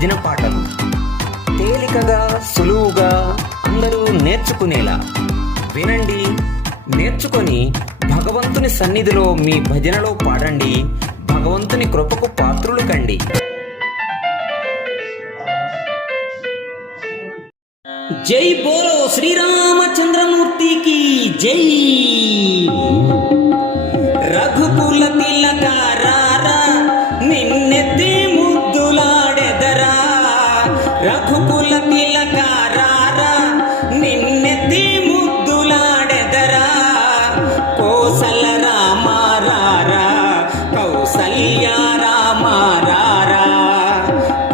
భజన పాటలు తేలికగా సులువుగా అందరూ నేర్చుకునేలా వినండి, నేర్చుకొని భగవంతుని సన్నిధిలో మీ భజనలో పాడండి. భగవంతుని కృపకు పాత్రులు కండి. జై బోలో శ్రీరామచంద్రమూర్తికి జై. రఘుకుల తిలక రారా, నిన్నెత్తి ముద్దులాడెదరా. రఘుకుల తిలక రారా, నిన్నెత్తి ముద్దులాడెదరా. కోసల రామ రారా, కౌసల్య రామ రారా.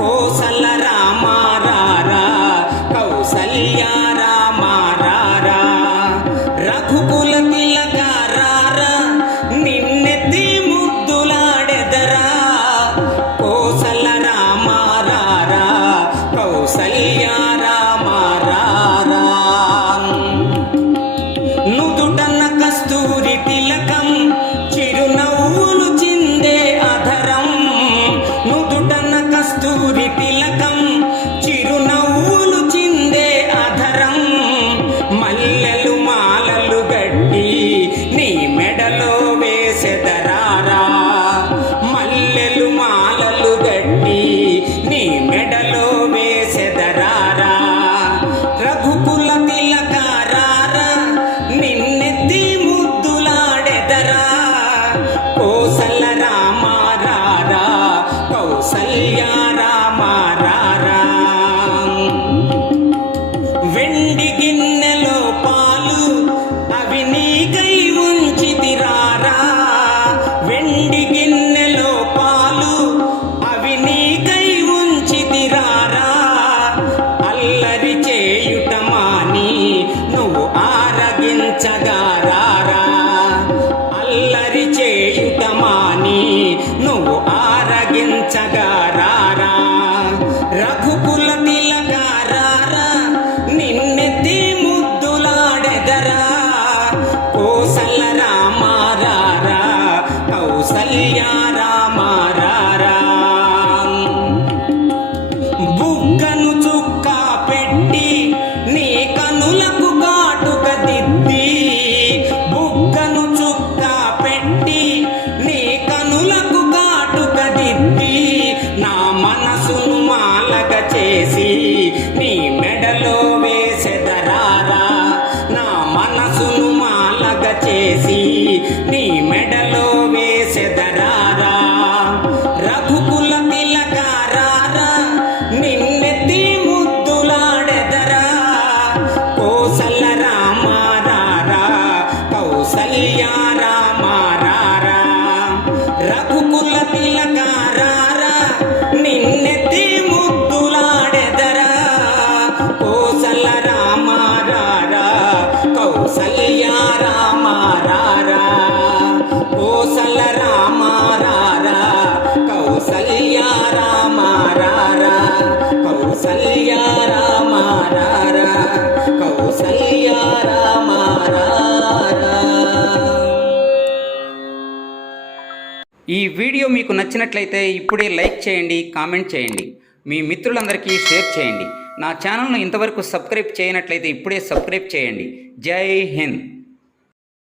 కోసల రామ రారా, కౌసల్య రామ రారా. రఘుకుల తిలక రారా, నిన్నెత్తి ముద్దులాడెదరా. కోసల రామ రారా, కౌసల్య రామ రారా. నుదుటన కస్తూరి తిలకం, చిరునవ్వులు చిందే అధరం. నుదుటన కస్తూరి తిలకం, చిరునవ్వులు చిందే అధరం. మల్లెలు మాలలు గట్టి నీ మెడలో వేసెదరారా. మల్లెలు మాలలు గట్టి నీ మెడలో వేసెదరారా. రఘుకుల తిలక రారా, నిన్నెత్తి ముద్దులాడెదరా. కోసల రామ రారా, కౌసల్య రామ రారా. వెండి గిన్నెలో పాలు, అవి నీకై ఉంచితిరారా. వెండి గిన్నెలో పాలు, అవి నీకై ఉంచితిరారా. అల్లరి చేయుట మాని నువ్వు ఆరగించగారారా. అల్లరి చేయుట మాని నువ్వు ఆరగించగారారా. రఘుకుల తిలక రారా, నిన్నెత్తి ముద్దులాడెదరా. కోసల రామ రారా, కౌసల్య రామ రారా. బుగ్గను చుక్క పెట్టి నీ కనులకు కాటుక దిద్ది. బుగ్గను చుక్క పెట్టి నీ కనులకు కాటుక దిద్ది. నా మనసును మాలగ చేసి నీ మెడలో వేసెదరారా. నా మనసును మాలగ చేసి నీ మెడలో వేసెదరారా. రఘుకుల తిలక రారా, నిన్నెత్తి ముద్దులాడెదరా. కోసల రామ రారా, కౌసల్య రామ రారా. రఘుకుల తిలక రారా, నిన్నెత్తి ముద్దులాడెదరా. కోసల రామ రారా, కౌసల్య రామ రారా. కోసల రామ రారా, కౌసల్య రామ రారా. కౌసల్య రామ రారా, కౌసల్య రామ రారా. ఈ వీడియో మీకు నచ్చినట్లయితే ఇప్పుడే లైక్ చేయండి, కామెంట్ చేయండి, మీ మిత్రులందరికీ షేర్ చేయండి. నా ఛానల్ను ఇంతవరకు సబ్స్క్రైబ్ చేయనట్లయితే ఇప్పుడే సబ్స్క్రైబ్ చేయండి. జై హింద్.